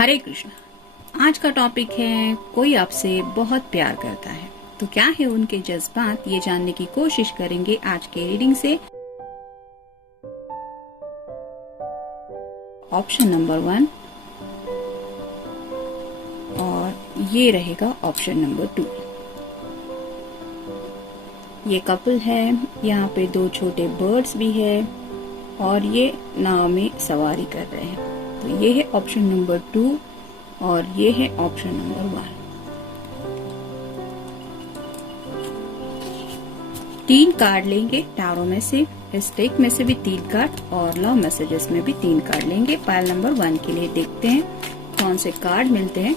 हरे कृष्ण। आज का टॉपिक है कोई आपसे बहुत प्यार करता है, तो क्या है उनके जज्बात, ये जानने की कोशिश करेंगे आज के रीडिंग से। ऑप्शन नंबर 1 और ये रहेगा ऑप्शन नंबर 2। ये कपल है, यहाँ पे 2 छोटे बर्ड्स भी है और ये नाव में सवारी कर रहे हैं। तो ये है ऑप्शन नंबर 2 और ये है ऑप्शन नंबर 1। 3 कार्ड लेंगे टैरो में से, स्टेक में से भी 3 कार्ड और लव मैसेजेस में भी 3 कार्ड लेंगे। पाइल नंबर 1 के लिए देखते हैं कौन से कार्ड मिलते हैं।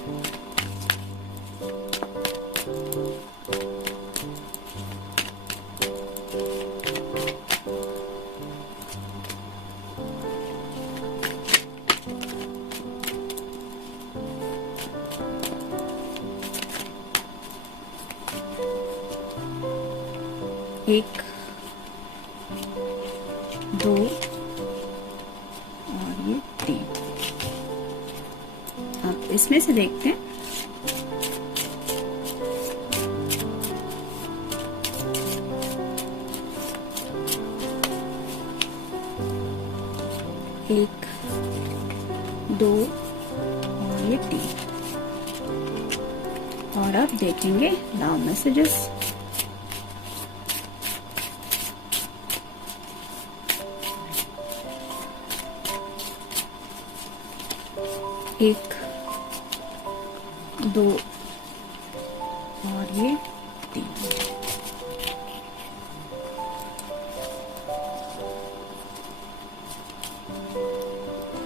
एक, 2 और ये 3। अब इसमें से देखते हैं। एक, 2 और ये 3। और अब देखेंगे लव मैसेजेस। एक, 2 और ये 3।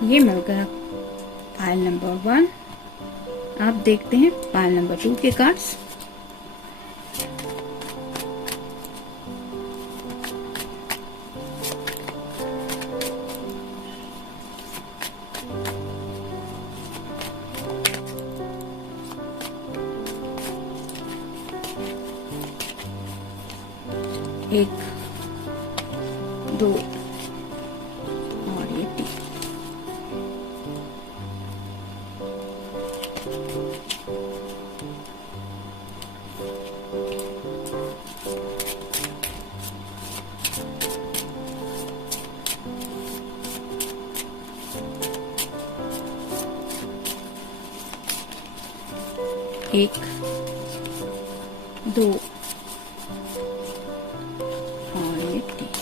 ये मिल गया पाइल नंबर 1। आप देखते हैं पाइल नंबर 2 के कार्ड्स। एक, 2 और ये 3। एक, 2 और ये 3।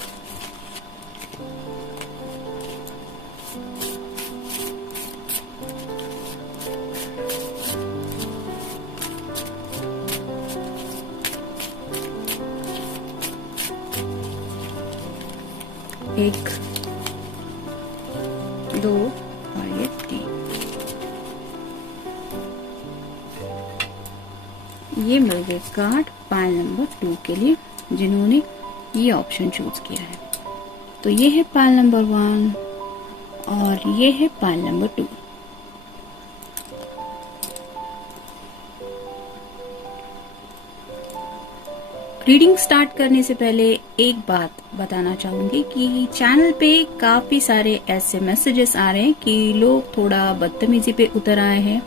एक, 2 और ये 3। ये मिल गए कार्ड पाइल नंबर 2 के लिए, जिन्होंने ये ऑप्शन चूज किया है। तो ये है पाइल नंबर 1 और ये है पाइल नंबर 2। रीडिंग स्टार्ट करने से पहले एक बात बताना चाहूंगी कि चैनल पे काफी सारे ऐसे मैसेजेस आ रहे हैं कि लोग थोड़ा बदतमीजी पे उतर आए हैं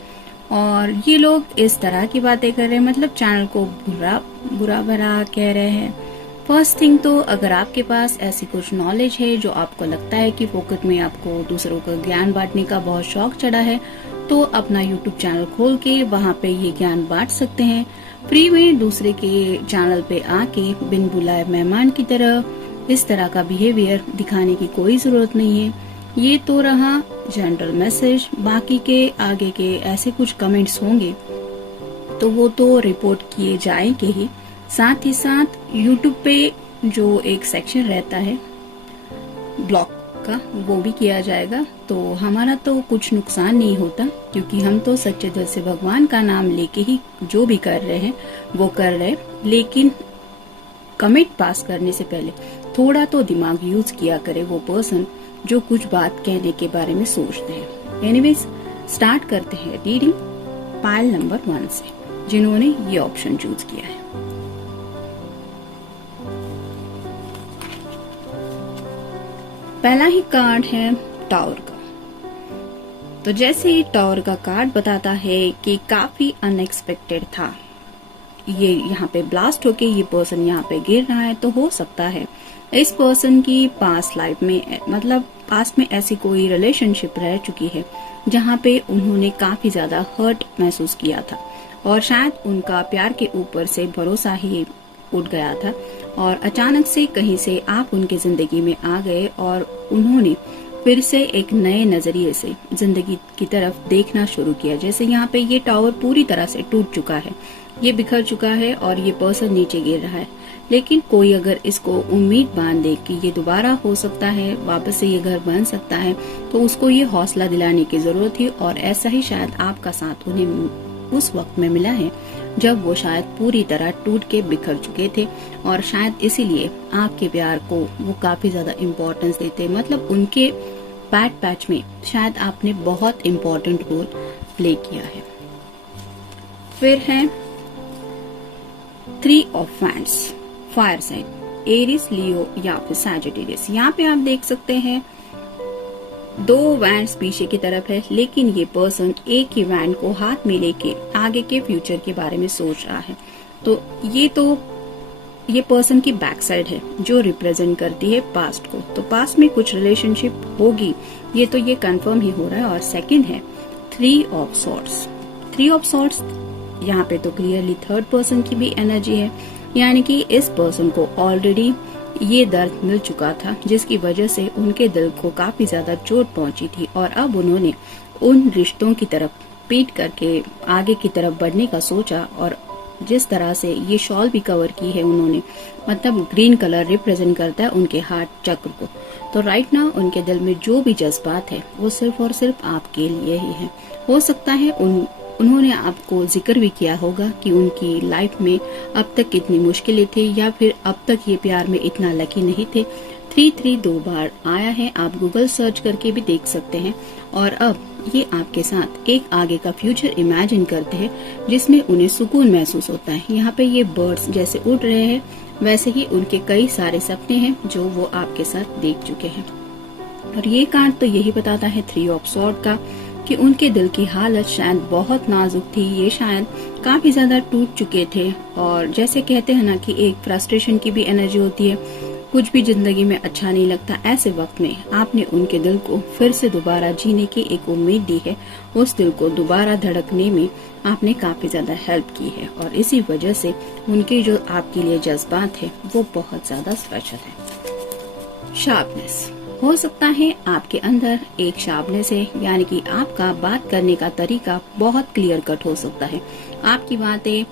और ये लोग इस तरह की बातें कर रहे हैं, मतलब चैनल को बुरा भला कह रहे हैं। फर्स्ट थिंग तो अगर आपके पास ऐसी कुछ नॉलेज है जो आपको लगता है कि फोकट में आपको दूसरों का ज्ञान बांटने का बहुत शौक चढ़ा है, तो अपना यूट्यूब चैनल खोल के वहाँ पे ये ज्ञान बांट सकते हैं फ्री में। दूसरे के चैनल पे आके बिन बुलाए मेहमान की तरह इस तरह का बिहेवियर दिखाने की कोई जरूरत नहीं है। ये तो रहा जनरल मैसेज। बाकी के आगे के ऐसे कुछ कमेंट्स होंगे तो वो तो रिपोर्ट किए जाएंगे ही। साथ ही साथ यूट्यूब पे जो एक सेक्शन रहता है ब्लॉक का, वो भी किया जाएगा। तो हमारा तो कुछ नुकसान नहीं होता, क्योंकि हम तो सच्चे दिल से भगवान का नाम लेके ही जो भी कर रहे हैं वो कर रहे हैं। लेकिन कमेंट पास करने से पहले थोड़ा तो दिमाग यूज किया करे वो पर्सन जो कुछ बात कहने के बारे में सोचते हैं। एनीवेज, स्टार्ट करते हैं रीडिंग पाइल नंबर 1 से, जिन्होंने ये ऑप्शन चूज किया है। पहला ही कार्ड है टावर का। तो जैसे टॉवर का कार्ड बताता है कि काफी अनएक्सपेक्टेड था, ये यहाँ पे ब्लास्ट होके ये पर्सन यहाँ पे गिर रहा है, तो हो सकता है इस पर्सन की पास्ट लाइफ में, मतलब पास्ट में ऐसी कोई रिलेशनशिप रह चुकी है जहाँ पे उन्होंने काफी ज्यादा हर्ट महसूस किया था और शायद उनका प्यार के ऊपर से भरोसा ही उठ गया था और अचानक से कहीं से आप उनके जिंदगी में आ गए और उन्होंने फिर से एक नए नजरिए से जिंदगी की तरफ देखना शुरू किया। जैसे यहाँ पे ये टावर पूरी तरह से टूट चुका है, ये बिखर चुका है और ये पर्सन नीचे गिर रहा है, लेकिन कोई अगर इसको उम्मीद बांध दे कि ये दोबारा हो सकता है, वापस से ये घर बन सकता है, तो उसको ये हौसला दिलाने की जरूरत थी। और ऐसा ही शायद आपका साथ उन्हें उस वक्त में मिला है जब वो शायद पूरी तरह टूट के बिखर चुके थे और शायद इसीलिए आपके प्यार को वो काफी ज्यादा इम्पोर्टेंस देते, मतलब उनके बैड पैच में शायद आपने बहुत इम्पोर्टेंट रोल प्ले किया है। फिर है 3 of wands, fire sign, Aries, Leo या फिर सैजिटेरियस। यहाँ पे आप देख सकते हैं 2 वैंड्स पीछे की तरफ है, लेकिन ये पर्सन एक ही वैंड को हाथ में लेके आगे के फ्यूचर के बारे में सोच रहा है। तो ये पर्सन की बैक साइड है जो रिप्रेजेंट करती है पास्ट को। तो पास्ट में कुछ रिलेशनशिप होगी, ये कंफर्म ही हो रहा है। और सेकंड है 3 ऑफ सॉर्ड्स। 3 ऑफ सॉर्ड्स यहाँ पे तो क्लियरली थर्ड पर्सन की भी एनर्जी है, यानी कि इस पर्सन को ऑलरेडी ये दर्द मिल चुका था जिसकी वजह से उनके दिल को काफी ज्यादा चोट पहुंची थी और अब उन्होंने उन रिश्तों की तरफ पीट करके आगे की तरफ बढ़ने का सोचा। और जिस तरह से ये शॉल भी कवर की है उन्होंने, मतलब ग्रीन कलर रिप्रेजेंट करता है उनके हार्ट चक्र को। तो राइट नाउ उनके दिल में जो भी जज्बात है वो सिर्फ और सिर्फ आपके लिए ही है। हो सकता है उन्होंने आपको जिक्र भी किया होगा कि उनकी लाइफ में अब तक कितनी मुश्किलें थी या फिर अब तक ये प्यार में इतना लकी नहीं थे। 3-3 2 बार आया है, आप गूगल सर्च करके भी देख सकते हैं। और अब ये आपके साथ एक आगे का फ्यूचर इमेजिन करते हैं जिसमें उन्हें सुकून महसूस होता है। यहाँ पे ये बर्ड्स जैसे उड़ रहे हैं, वैसे ही उनके कई सारे सपने हैं जो वो आपके साथ देख चुके हैं। और ये कार्ड तो यही बताता है 3 ऑफ सॉर्ड का कि उनके दिल की हालत शायद बहुत नाजुक थी, ये शायद काफी ज्यादा टूट चुके थे। और जैसे कहते हैं ना कि एक फ्रस्ट्रेशन की भी एनर्जी होती है, कुछ भी जिंदगी में अच्छा नहीं लगता, ऐसे वक्त में आपने उनके दिल को फिर से दोबारा जीने की एक उम्मीद दी है, उस दिल को दोबारा धड़कने में आपने काफी ज्यादा हेल्प की है। और इसी वजह से उनके जो आपके लिए जज्बात है वो बहुत ज्यादा स्पेशल है। शार्पनेस, हो सकता है आपके अंदर एक शार्पनेस है, यानी कि आपका बात करने का तरीका बहुत क्लियर कट हो सकता है, आपकी बातें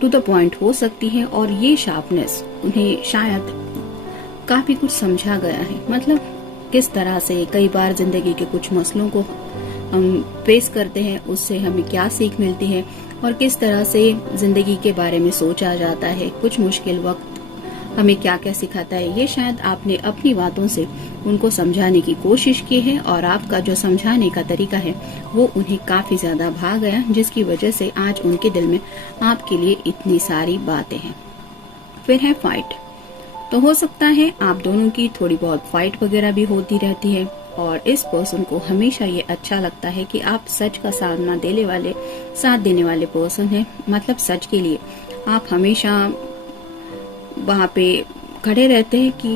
टू द पॉइंट हो सकती है और ये शार्पनेस उन्हें शायद काफी कुछ समझा गया है। मतलब किस तरह से कई बार जिंदगी के कुछ मसलों को हम फेस करते हैं, उससे हमें क्या सीख मिलती है और किस तरह से जिंदगी के बारे में सोचा जाता है, कुछ मुश्किल वक्त हमें क्या क्या सिखाता है, ये शायद आपने अपनी बातों से उनको समझाने की कोशिश की है और आपका जो समझाने का तरीका है वो उन्हें काफी ज्यादा भा गया, जिसकी वजह से आज उनके दिल में आपके लिए इतनी सारी बातें हैं। फिर है फाइट, तो हो सकता है आप दोनों की थोड़ी बहुत फाइट वगैरह भी होती रहती है और इस पर्सन को हमेशा ये अच्छा लगता है कि आप सच का साथ देने वाले पर्सन हैं। मतलब सच के लिए आप हमेशा वहाँ पे खड़े रहते हैं कि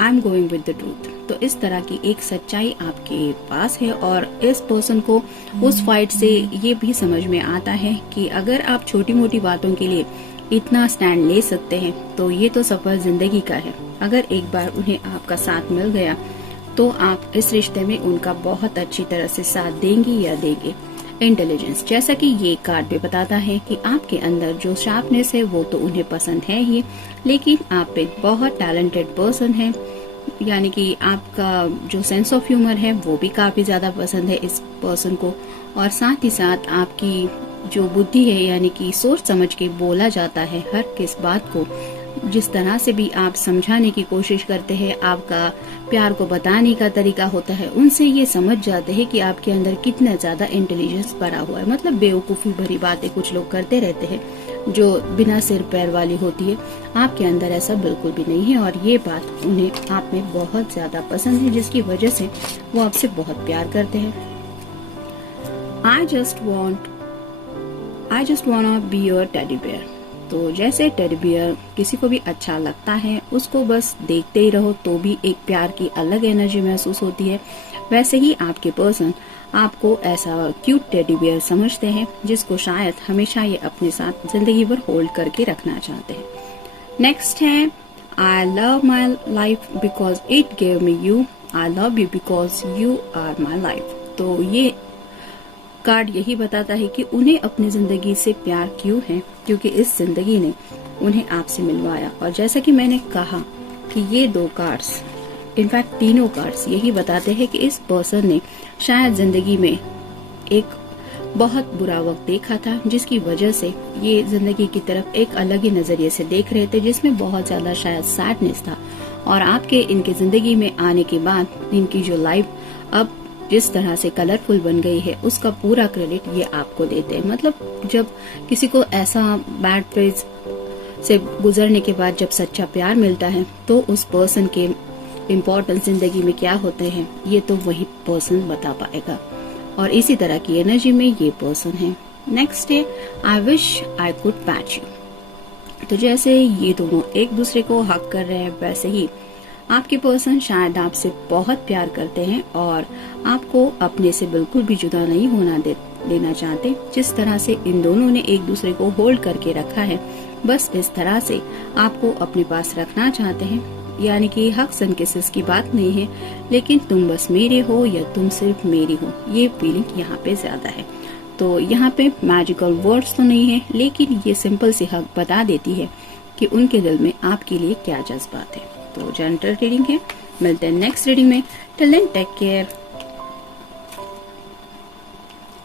I am going with the truth. तो इस तरह की एक सच्चाई आपके पास है और इस पर्सन को उस फाइट से ये भी समझ में आता है कि अगर आप छोटी मोटी बातों के लिए इतना स्टैंड ले सकते हैं तो ये तो सफर जिंदगी का है। अगर एक बार उन्हें आपका साथ मिल गया तो आप इस रिश्ते में उनका बहुत अच्छी तरह से साथ देंगी या देंगे। इंटेलिजेंस, जैसा कि ये कार्ड भी बताता है कि आपके अंदर जो शार्पनेस है वो तो उन्हें पसंद है ही, लेकिन आप एक बहुत टैलेंटेड पर्सन है, यानी कि आपका जो सेंस ऑफ ह्यूमर है वो भी काफी ज्यादा पसंद है इस पर्सन को। और साथ ही साथ आपकी जो बुद्धि है, यानी कि सोच समझ के बोला जाता है हर किस बात को, जिस तरह से भी आप समझाने की कोशिश करते हैं, आपका प्यार को बताने का तरीका होता है, उनसे ये समझ जाते हैं कि आपके अंदर कितना ज्यादा इंटेलिजेंस भरा हुआ है। मतलब बेवकूफी भरी बातें कुछ लोग करते रहते हैं जो बिना सिर पैर वाली होती है, आपके अंदर ऐसा बिल्कुल भी नहीं है। और ये बात उन्हें आप में बहुत ज्यादा पसंद है, जिसकी वजह से वो आपसे बहुत प्यार करते हैं। I just wanna be your teddy bear। तो जैसे टेडी बियर किसी को भी अच्छा लगता है, उसको बस देखते ही रहो तो भी एक प्यार की अलग एनर्जी महसूस होती है, वैसे ही आपके पर्सन आपको ऐसा क्यूट टेडी बियर समझते हैं, जिसको शायद हमेशा ये अपने साथ जिंदगी भर होल्ड करके रखना चाहते हैं। नेक्स्ट है I love my life because it gave me you। I love you because you are my life। तो ये कार्ड यही बताता है कि उन्हें अपनी जिंदगी से प्यार क्यों है, क्योंकि इस जिंदगी ने उन्हें आपसे मिलवाया। और जैसा कि मैंने कहा कि ये दो कार्ड्स, इनफैक्ट तीनों कार्ड्स यही बताते हैं कि इस पर्सन ने शायद जिंदगी में एक बहुत बुरा वक्त देखा था, जिसकी वजह से ये जिंदगी की तरफ एक अलग ही नजरिए से देख रहे थे, जिसमें बहुत ज्यादा शायद सैडनेस था। और आपके इनके जिंदगी में आने के बाद इनकी जो लाइफ अब जिस तरह से कलरफुल बन गई है, उसका पूरा क्रेडिट ये आपको देते हैं। मतलब जब किसी को ऐसा बैड फेज से गुजरने के बाद जब सच्चा प्यार मिलता है, तो उस पर्सन के इम्पोर्टेंस जिंदगी में क्या होते हैं, ये तो वही पर्सन बता पाएगा। और इसी तरह की एनर्जी में ये पर्सन है। नेक्स्ट है I wish I could patch you. तो जैसे ये दोनों एक दूसरे को हक कर रहे हैं, वैसे ही आपके पर्सन शायद आपसे बहुत प्यार करते हैं और आपको अपने से बिल्कुल भी जुदा नहीं होना देना चाहते। जिस तरह से इन दोनों ने एक दूसरे को होल्ड करके रखा है, बस इस तरह से आपको अपने पास रखना चाहते हैं। यानी कि हग्स एंड किसेस की बात नहीं है, लेकिन तुम बस मेरे हो या तुम सिर्फ मेरी हो, ये फीलिंग यहाँ पे ज्यादा है। तो यहाँ पे मैजिकल वर्ड्स तो नहीं है, लेकिन ये सिंपल सी हक बता देती है कि उनके दिल में आपके लिए क्या जज्बात है। तो जनरल रीडिंग है, मिलते हैं नेक्स्ट रीडिंग में। Till then take care.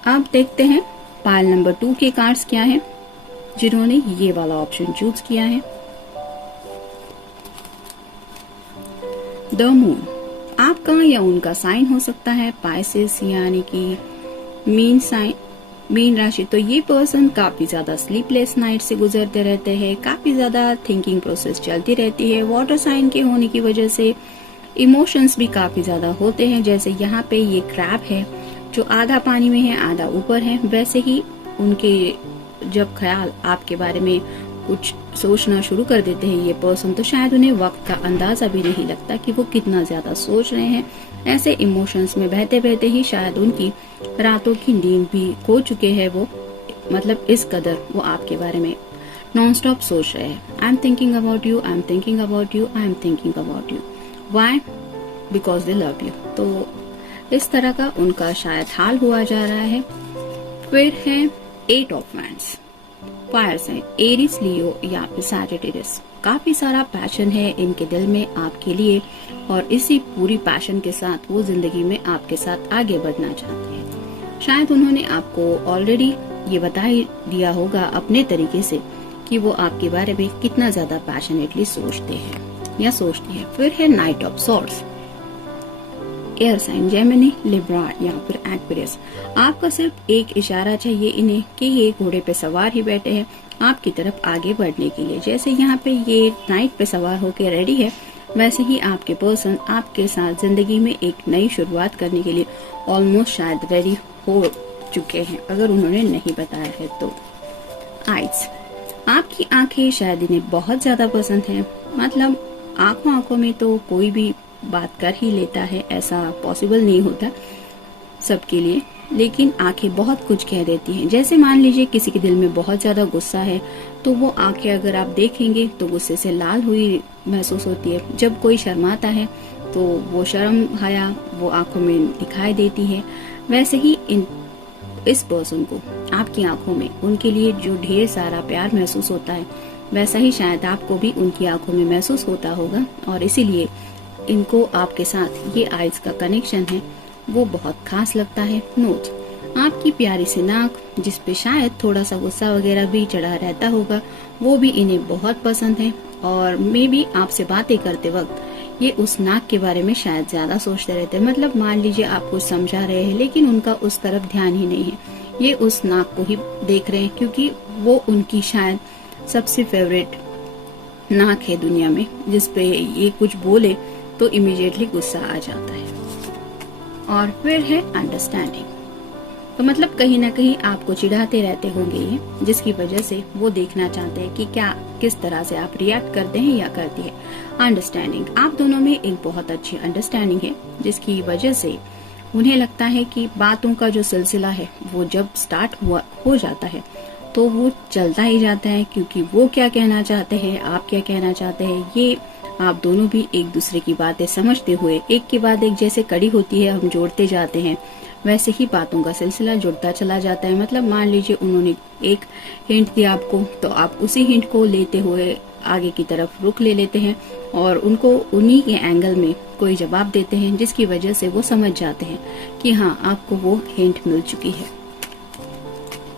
अब देखते हैं पाइल नंबर 2 के कार्ड्स क्या हैं, जिन्होंने ये वाला ऑप्शन चूज किया है। द मून आपका या उनका साइन हो सकता है पाइसेस, यानी कि मीन साइन, मीन राशि। तो ये पर्सन काफी ज्यादा स्लीपलेस नाइट से गुजरते रहते हैं, काफी ज्यादा थिंकिंग प्रोसेस चलती रहती है। वाटर साइन के होने की वजह से इमोशंस भी काफी ज्यादा होते हैं। जैसे यहाँ पे ये क्रैब है जो आधा पानी में है आधा ऊपर है, वैसे ही उनके जब ख्याल आपके बारे में कुछ सोचना शुरू कर देते हैं ये पर्सन, तो शायद उन्हें वक्त का अंदाजा भी नहीं लगता कि वो कितना ज्यादा सोच रहे हैं। ऐसे इमोशंस में बहते बहते ही शायद उनकी रातों की नींद भी खो चुके हैं वो, मतलब इस कदर वो आपके बारे में नॉन स्टॉप सोच रहे हैं। I am thinking about you, I am thinking about you, I am thinking about you. Why? Because they love you. तो इस तरह का उनका शायद हाल हुआ जा रहा है। फिर है 8 ऑफ वैंड्स। फायर्स हैं, एरिस, लियो या फिर सैजिटेरियस। काफी सारा पैशन है इनके दिल में आपके लिए, और इसी पूरी पैशन के साथ वो जिंदगी में आपके साथ आगे बढ़ना चाहते हैं। शायद उन्होंने आपको ऑलरेडी ये बता ही दिया होगा अपने तरीके से कि वो आपके बारे में कितना ज्यादा पैशनेटली सोचते हैं या सोचती है। फिर है knight of swords. Air sign, Gemini, Libra या फिर एक्वेरियस। आपका सिर्फ एक इशारा चाहिए इन्हें कि ये घोड़े पे सवार ही बैठे हैं आपकी तरफ आगे बढ़ने के लिए। जैसे यहाँ पे ये नाइट पे सवार होकर रेडी है, वैसे ही आपके पर्सन आपके साथ जिंदगी में एक नई शुरुआत करने के लिए ऑलमोस्ट शायद रेडी हो चुके हैं, अगर उन्होंने नहीं बताया है तो। आइज, आपकी आंखें शायद इन्हें बहुत ज्यादा पसंद है। मतलब आंखों आंखों में तो कोई भी बात कर ही लेता है, ऐसा पॉसिबल नहीं होता सबके लिए, लेकिन आंखें बहुत कुछ कह देती हैं। जैसे मान लीजिए किसी के दिल में बहुत ज्यादा गुस्सा है, तो वो आंखें अगर आप देखेंगे तो गुस्से से लाल हुई महसूस होती है। जब कोई शर्माता है तो वो शर्म हया वो आंखों में दिखाई देती है। वैसे ही इस पर्सन को आपकी आंखों में उनके लिए जो ढेर सारा प्यार महसूस होता है, वैसा ही शायद आपको भी उनकी आंखों में महसूस होता होगा, और इसीलिए इनको आपके साथ ये आइज का कनेक्शन है वो बहुत खास लगता है। नोट, आपकी प्यारी सी नाक जिस पे शायद थोड़ा सा गुस्सा वगैरह भी चढ़ा रहता होगा, वो भी इन्हें बहुत पसंद है। और मे भी आपसे बातें करते वक्त ये उस नाक के बारे में शायद ज्यादा सोचते रहते हैं। मतलब मान लीजिए आप कुछ समझा रहे हैं, लेकिन उनका उस तरफ ध्यान ही नहीं है, ये उस नाक को ही देख रहे हैं, क्योंकि वो उनकी शायद सबसे फेवरेट नाक है दुनिया में, जिसपे ये कुछ बोले तो इमीडिएटली गुस्सा आ जाता है। और फिर है अंडरस्टैंडिंग। तो मतलब कहीं ना कहीं आपको चिढ़ाते रहते होंगे ये, जिसकी वजह से वो देखना चाहते हैं कि क्या किस तरह से आप रिएक्ट करते हैं या करती है। अंडरस्टैंडिंग, आप दोनों में एक बहुत अच्छी अंडरस्टैंडिंग है, जिसकी वजह से उन्हें लगता है कि बातों का जो सिलसिला है वो जब स्टार्ट हो जाता है तो वो चलता ही जाता है, क्योंकि वो क्या कहना चाहते हैं, आप क्या कहना चाहते हैं, ये आप दोनों भी एक दूसरे की बातें समझते हुए एक के बाद एक जैसे कड़ी होती है हम जोड़ते जाते हैं, वैसे ही बातों का सिलसिला जुड़ता चला जाता है। मतलब मान लीजिए उन्होंने एक हिंट दिया आपको, तो आप उसी हिंट को लेते हुए आगे की तरफ रुख ले लेते हैं और उनको उन्हीं के एंगल में कोई जवाब देते हैं, जिसकी वजह से वो समझ जाते हैं कि हाँ आपको वो हिंट मिल चुकी है।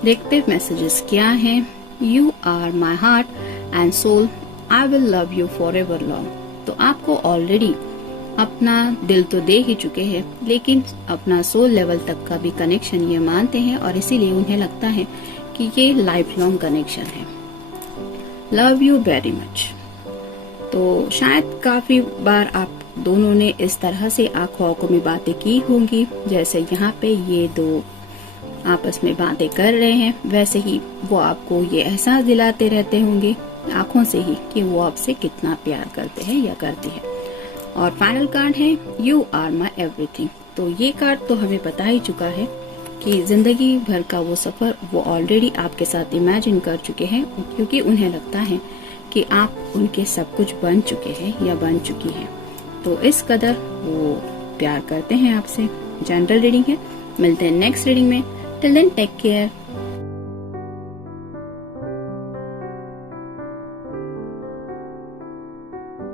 देखते मैसेजेस क्या हैं। You are my heart and soul, I will love you forever long. तो आपको ऑलरेडी अपना दिल तो दे ही चुके हैं, लेकिन अपना सोल लेवल तक का भी कनेक्शन ये मानते हैं और इसीलिए उन्हें लगता है कि ये लाइफ लॉन्ग कनेक्शन है। Love you very much. तो शायद काफी बार आप दोनों ने इस तरह से आंखों आंखों में बातें की होंगी, जैसे यहाँ पे ये दो आपस में बातें कर रहे हैं, वैसे ही वो आपको ये एहसास दिलाते रहते होंगे आंखों से ही कि वो आपसे कितना प्यार करते हैं या करती है। और फाइनल कार्ड है यू आर माई एवरीथिंग। तो ये कार्ड तो हमें पता ही चुका है कि जिंदगी भर का वो सफर वो ऑलरेडी आपके साथ इमेजिन कर चुके हैं, क्योंकि उन्हें लगता है कि आप उनके सब कुछ बन चुके हैं या बन चुकी हैं। तो इस कदर वो प्यार करते हैं आपसे। जनरल रीडिंग है, मिलते हैं नेक्स्ट रीडिंग में। Till then take care.